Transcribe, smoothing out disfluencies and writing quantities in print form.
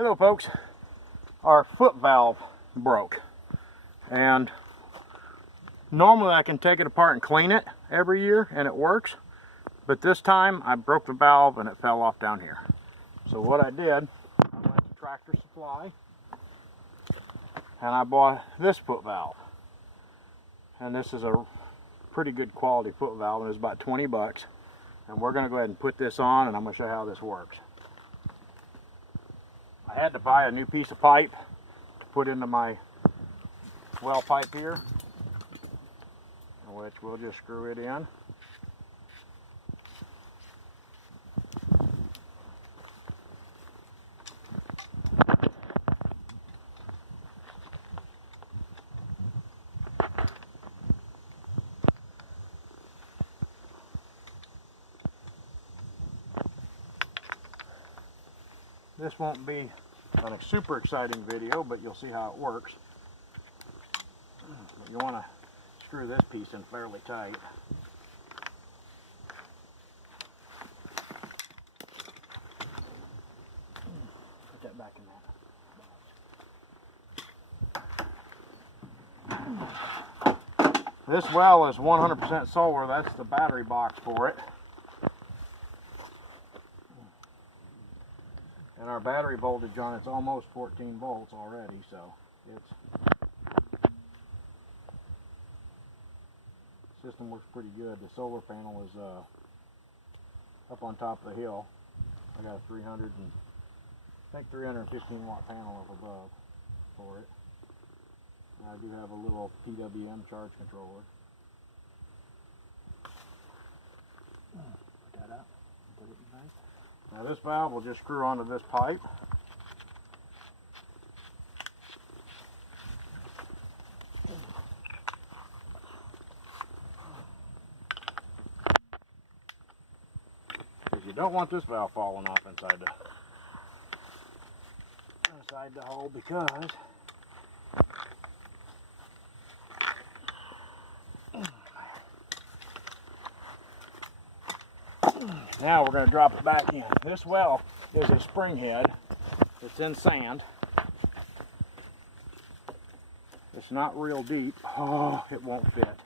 Hello folks, our foot valve broke, and normally I can take it apart and clean it every year and it works, but this time I broke the valve and it fell off down here. So what I did, I went to Tractor Supply and I bought this foot valve, and this is a pretty good quality foot valve, and it's about 20 bucks, and we're going to go ahead and put this on and I'm going to show you how this works. I had to buy a new piece of pipe to put into my well pipe here, which we'll just screw it in. This won't be a super exciting video, but you'll see how it works. You want to screw this piece in fairly tight. Put that back in there. This well is 100% solar. That's the battery box for it. And our battery voltage on it's almost 14 volts already, so system works pretty good. The solar panel is up on top of the hill. I got a 315 watt panel up above for it. And I do have a little PWM charge controller. Put that up. Put it in place. Now this valve will just screw onto this pipe. Because you don't want this valve falling off inside the hole, because now we're going to drop it back in. This well is a spring head. It's in sand. It's not real deep. Oh, it won't fit.